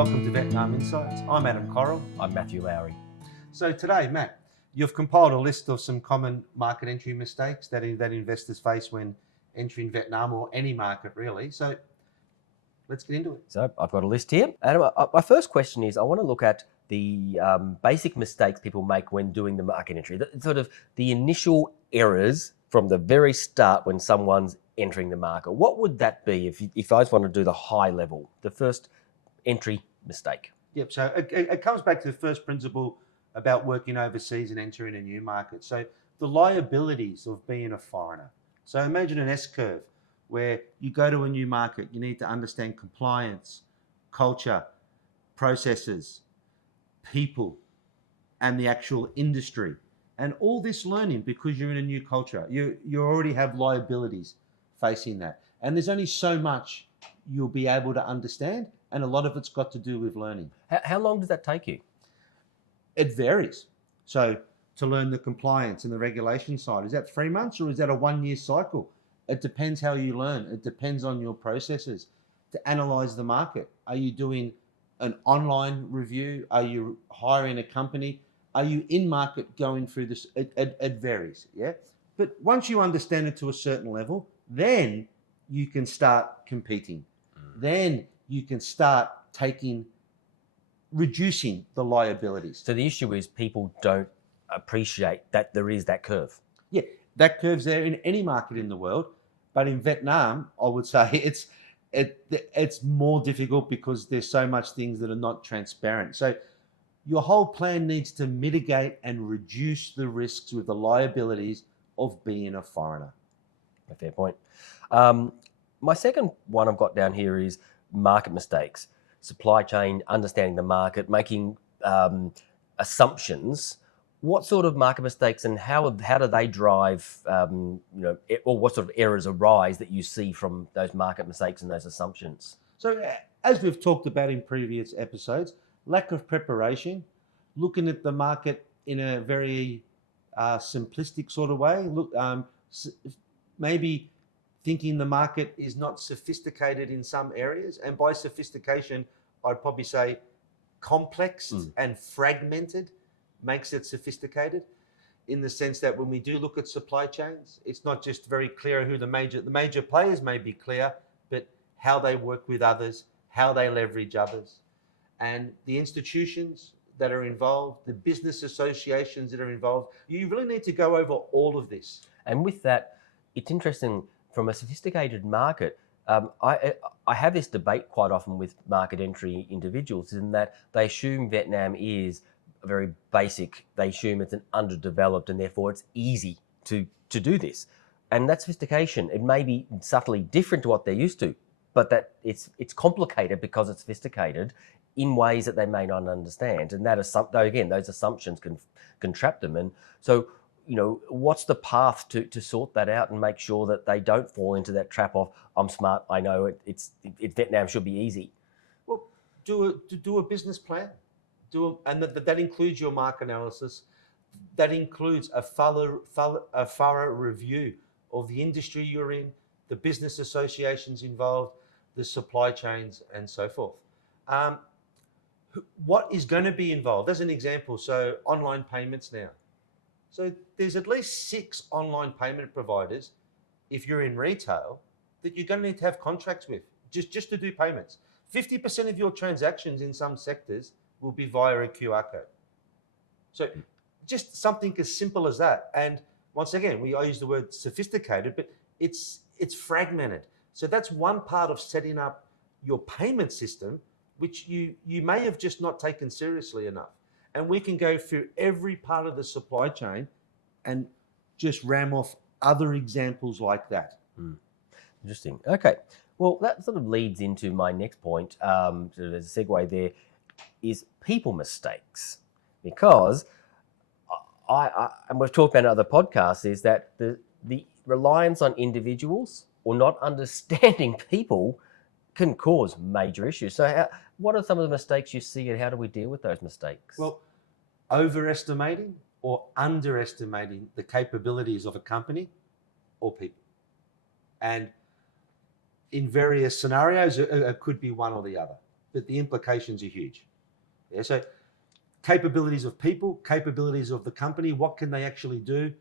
Welcome to Vietnam Insights. I'm Adam Correll. I'm Matthew Lowry. So today, Matt, you've compiled a list of some common market entry mistakes that investors face when entering Vietnam or any market really. So let's get into it. So I've got a list here. And my first question is, I want to look at the basic mistakes people make when doing the market entry. The initial errors from the very start when someone's entering the market. What would that be if I just want to do the high level, the first entry mistake? Yep, so it comes back to the first principle about working overseas and entering a new market. So the liabilities of being a foreigner. So imagine an S-curve where you go to a new market, you need to understand compliance, culture, processes, people, and the actual industry. And all this learning, because you're in a new culture, you already have liabilities facing that. And there's only so much you'll be able to understand, and a lot of it's got to do with learning. How long does that take you? It varies. So to learn the compliance and the regulation side, is that 3 months or is that a 1 year cycle? It depends how you learn. It depends on your processes. To analyze the market, are you doing an online review? Are you hiring a company? Are you in market going through this? It varies, yeah? But once you understand it to a certain level, then you can start competing. Then you can start reducing the liabilities. So the issue is people don't appreciate that there is that curve. Yeah, that curve's there in any market in the world, but in Vietnam, I would say it's more difficult because there's so much things that are not transparent. So your whole plan needs to mitigate and reduce the risks with the liabilities of being a foreigner. A fair point. My second one I've got down here is market mistakes, supply chain, understanding the market, making assumptions. What sort of market mistakes and how do they drive, or what sort of errors arise that you see from those market mistakes and those assumptions? So as we've talked about in previous episodes, lack of preparation, looking at the market in a very simplistic sort of way, maybe thinking the market is not sophisticated in some areas. And by sophistication, I'd probably say complex and fragmented makes it sophisticated, in the sense that when we do look at supply chains, it's not just very clear who the major players may be clear, but how they work with others, how they leverage others, and the institutions that are involved, the business associations that are involved. You really need to go over all of this. And with that, it's interesting from a sophisticated market. I have this debate quite often with market entry individuals in that they assume Vietnam is very basic. They assume it's an underdeveloped and therefore it's easy to do this. And that sophistication, it may be subtly different to what they're used to, but that it's complicated because it's sophisticated in ways that they may not understand. And that is though again, those assumptions can trap them. And so, what's the path to sort that out and make sure that they don't fall into that trap of, I'm smart, I know it's Vietnam should be easy? Well, do a business plan. And that includes your market analysis. That includes a thorough review of the industry you're in, the business associations involved, the supply chains, and so forth. What is going to be involved? As an example, so online payments now. So there's at least 6 online payment providers, if you're in retail, that you're going to need to have contracts with just to do payments. 50% of your transactions in some sectors will be via a QR code. So just something as simple as that. And once again, I use the word sophisticated, but it's fragmented. So that's one part of setting up your payment system, which you may have just not taken seriously enough. And we can go through every part of the supply chain and just ram off other examples like that. Interesting. Okay. Well, that sort of leads into my next point. Sort of as a segue there, is people mistakes, because and we've talked about in other podcasts, is that the reliance on individuals or not understanding people can cause major issues. So what are some of the mistakes you see and how do we deal with those mistakes? Well, overestimating or underestimating the capabilities of a company or people. And in various scenarios, it could be one or the other. but the implications are huge. Yeah, so capabilities of people, capabilities of the company, what can they actually do?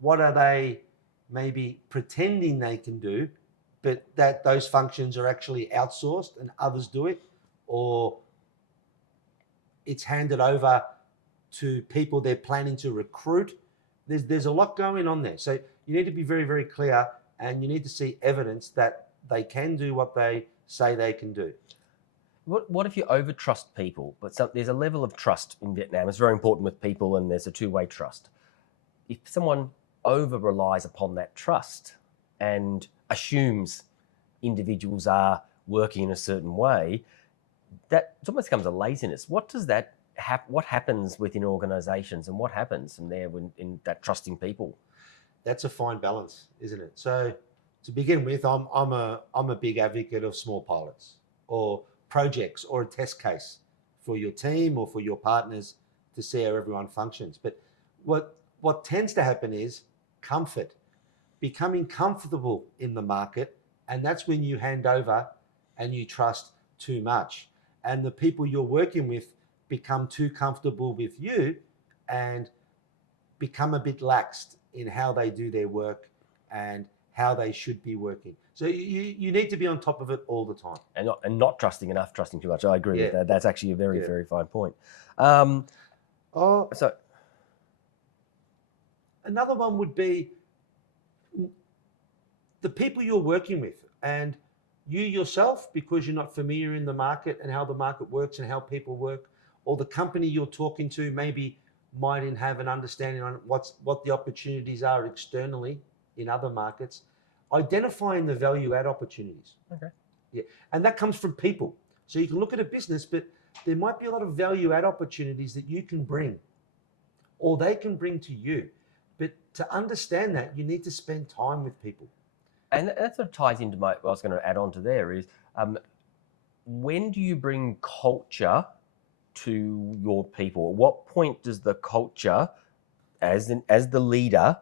What are they maybe pretending they can do, but that those functions are actually outsourced and others do it, or it's handed over to people they're planning to recruit. There's a lot going on there. So you need to be very, very clear, and you need to see evidence that they can do what they say they can do. What if you overtrust people? But there's a level of trust in Vietnam. It's very important with people, and there's a two-way trust. If someone over relies upon that trust and assumes individuals are working in a certain way, that almost becomes a laziness. What does that what happens within organisations, and what happens from there in that trusting people? That's a fine balance, isn't it? So to begin with, I'm a big advocate of small pilots or projects or a test case for your team or for your partners to see how everyone functions. But what tends to happen is comfort, becoming comfortable in the market, and that's when you hand over and you trust too much. And the people you're working with become too comfortable with you and become a bit laxed in how they do their work and how they should be working. So you need to be on top of it all the time. And not trusting enough, trusting too much. I agree with that. That's actually a very, very fine point. So another one would be the people you're working with, and you yourself, because you're not familiar in the market and how the market works and how people work, or the company you're talking to maybe mightn't have an understanding on what the opportunities are externally in other markets. Identifying the value add opportunities. Okay. Yeah. And that comes from people. So you can look at a business, but there might be a lot of value add opportunities that you can bring or they can bring to you. But to understand that, you need to spend time with people. And that sort of ties into what I was going to add on to there is, when do you bring culture to your people? At what point does the culture, as the leader,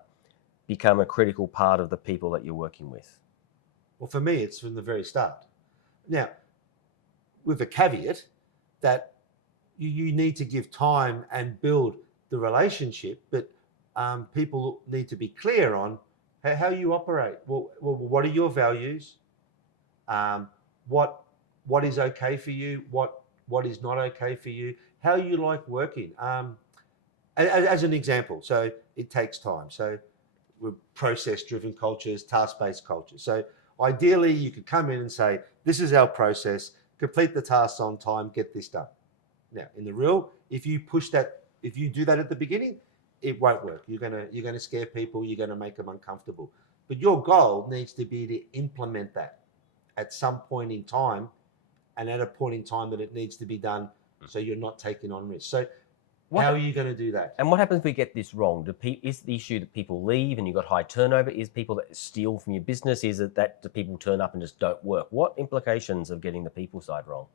become a critical part of the people that you're working with? Well, for me, it's from the very start. Now, with a caveat that you need to give time and build the relationship, but people need to be clear on how you operate. Well, what are your values? What is okay for you? What is not okay for you? How you like working? As an example, so it takes time. So we're process-driven cultures, task-based cultures. So ideally, you could come in and say, "This is our process. Complete the tasks on time. Get this done." Now, in the real, if you do that at the beginning, it won't work. You're gonna scare people. You're gonna make them uncomfortable. But your goal needs to be to implement that at some point in time, and at a point in time that it needs to be done, so you're not taking on risk. So how are you going to do that? And what happens if we get this wrong? Is the issue that people leave and you've got high turnover? Is people that steal from your business? Is it that the people turn up and just don't work? What implications of getting the people side wrong?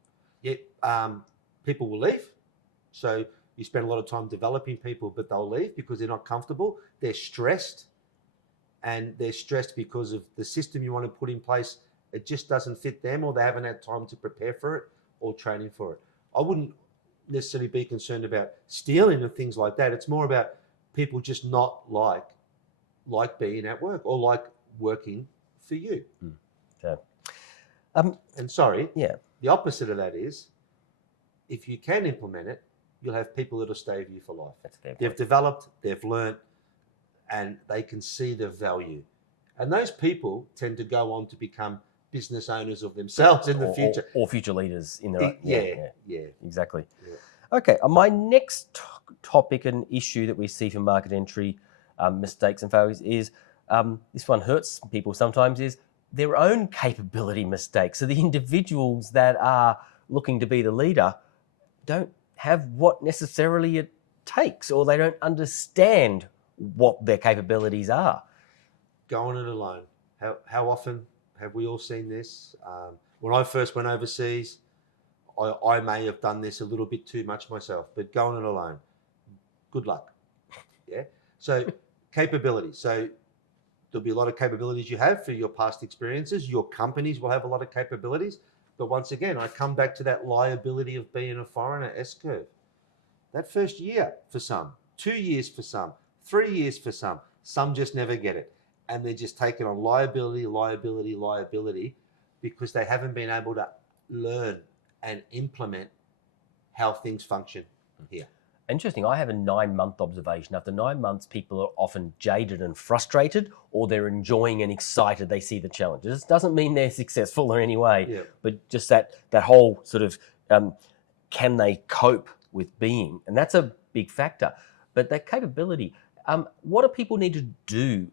Yeah, people will leave. So you spend a lot of time developing people, but they'll leave because they're not comfortable. They're stressed, and they're stressed because of the system you want to put in place. It just doesn't fit them, or they haven't had time to prepare for it or training for it. I wouldn't necessarily be concerned about stealing and things like that. It's more about people just not like being at work or like working for you. Okay. And sorry, yeah, the opposite of that is, if you can implement it, you'll have people that'll stay with you for life. That's a fair point. They've developed, they've learned, and they can see the value. And those people tend to go on to become business owners of themselves in the future. Or future leaders in their Yeah. Exactly. Yeah. Okay, my next topic and issue that we see for market entry mistakes and failures is, this one hurts people sometimes, is their own capability mistakes. So the individuals that are looking to be the leader don't have what necessarily it takes, or they don't understand what their capabilities are. Going it alone. How often have we all seen this? When I first went overseas, I may have done this a little bit too much myself, but going it alone, good luck. Yeah. So capabilities. So there'll be a lot of capabilities you have for your past experiences. Your companies will have a lot of capabilities, But once again, I come back to that liability of being a foreigner S-curve. That first year for some, 2 years for some, 3 years for some just never get it. And they're just taking on liability, liability, liability, because they haven't been able to learn and implement how things function here. Interesting. I have a 9-month observation. After 9 months, people are often jaded and frustrated, or they're enjoying and excited. They see the challenges. It doesn't mean they're successful in any way, Yeah. but just that whole sort of can they cope with being, and that's a big factor. But that capability, what do people need to do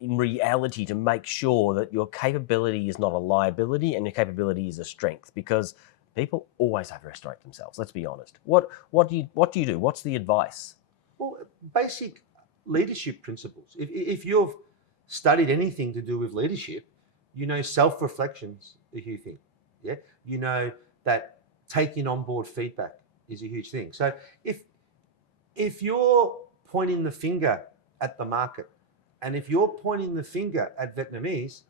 in reality to make sure that your capability is not a liability and your capability is a strength? Because people always overestimate themselves. Let's be honest. What do you do? What's the advice? Well, basic leadership principles. If you've studied anything to do with leadership, you know self-reflection's a huge thing. Yeah, you know that taking on board feedback is a huge thing. So if you're pointing the finger at the market, and if you're pointing the finger at Vietnamese,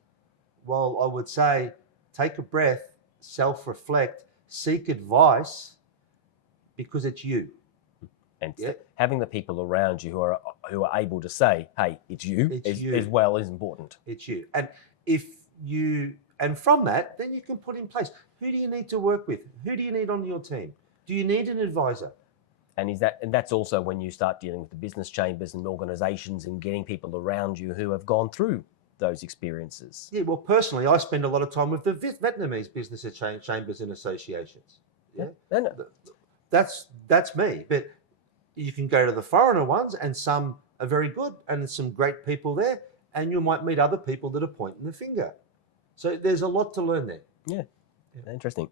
well, I would say take a breath, self-reflect, seek advice, because it's you. And having the people around you who are able to say, "Hey, it's you," as well is important. It's you, and from that, then you can put in place. Who do you need to work with? Who do you need on your team? Do you need an advisor? And that's also when you start dealing with the business chambers and organisations and getting people around you who have gone through those experiences. Yeah, well, personally, I spend a lot of time with the Vietnamese business chambers and associations. Yeah, that's me. But you can go to the foreigner ones, and some are very good, and there's some great people there, and you might meet other people that are pointing the finger. So there's a lot to learn there. Yeah. Interesting.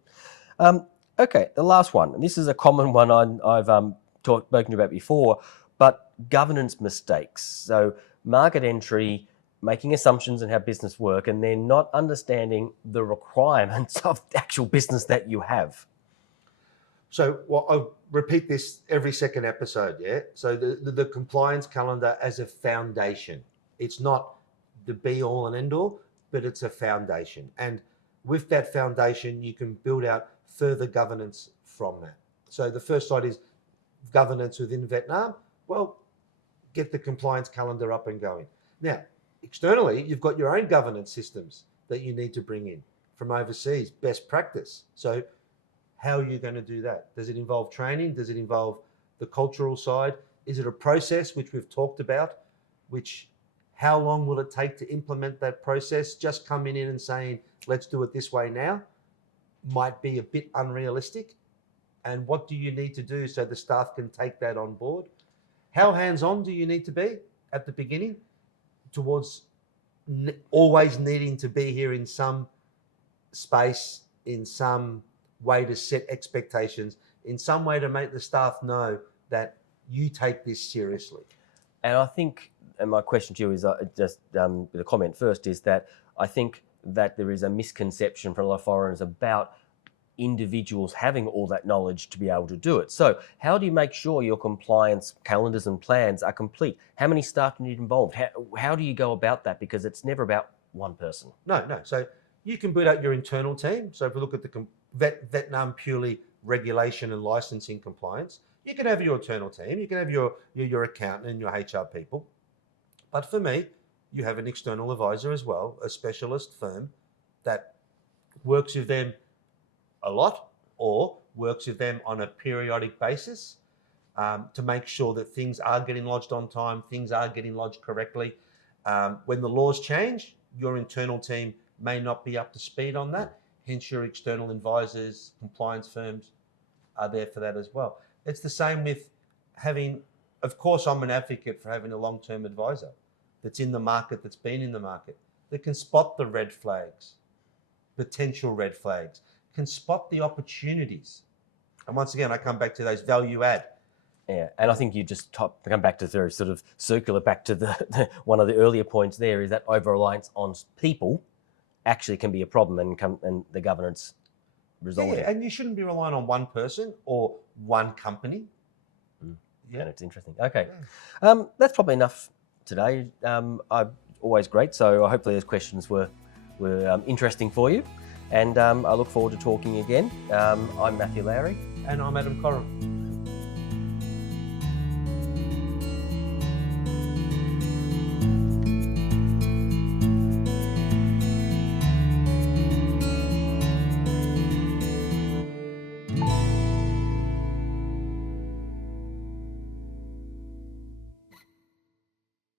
Okay, the last one, and this is a common one I've spoken about before, but governance mistakes. So market entry, making assumptions on how business work, and then not understanding the requirements of the actual business that you have. So I'll repeat this every second episode, yeah? So the compliance calendar as a foundation. It's not the be all and end all, but it's a foundation. And with that foundation, you can build out further governance from that. So the first side is governance within Vietnam. Well, get the compliance calendar up and going. Now, externally, you've got your own governance systems that you need to bring in from overseas, best practice. So how are you going to do that? Does it involve training? Does it involve the cultural side? Is it a process, which we've talked about, how long will it take to implement that process? Just coming in and saying, let's do it this way now, might be a bit unrealistic. And what do you need to do so the staff can take that on board? How hands-on do you need to be at the beginning towards always needing to be here in some space, in some way to set expectations, in some way to make the staff know that you take this seriously? And I think, and my question to you is just with a comment first, is that I think that there is a misconception from a lot of foreigners about individuals having all that knowledge to be able to do it. So how do you make sure your compliance calendars and plans are complete? How many staff do you need involved? How do you go about that? Because it's never about one person. No. So you can build out your internal team. So if we look at the Vietnam purely regulation and licensing compliance, you can have your internal team. You can have your accountant and your HR people. But for me, you have an external advisor as well, a specialist firm that works with them a lot or works with them on a periodic basis to make sure that things are getting lodged on time, things are getting lodged correctly. When the laws change, your internal team may not be up to speed on that. Hence your external advisors, compliance firms are there for that as well. It's the same with having, of course, I'm an advocate for having a long-term advisor that's in the market, that's been in the market, that can spot the red flags, potential red flags, can spot the opportunities. And once again, I come back to those value add. Yeah, and I think you just come back to the sort of circular back to the one of the earlier points there is that over-reliance on people actually can be a problem and the governance resolve it. And you shouldn't be relying on one person or one company. Yeah, and it's interesting. Okay, that's probably enough today. Always great. So hopefully those questions were interesting for you. and I look forward to talking again. I'm Matthew Lowry. And I'm Adam Coram.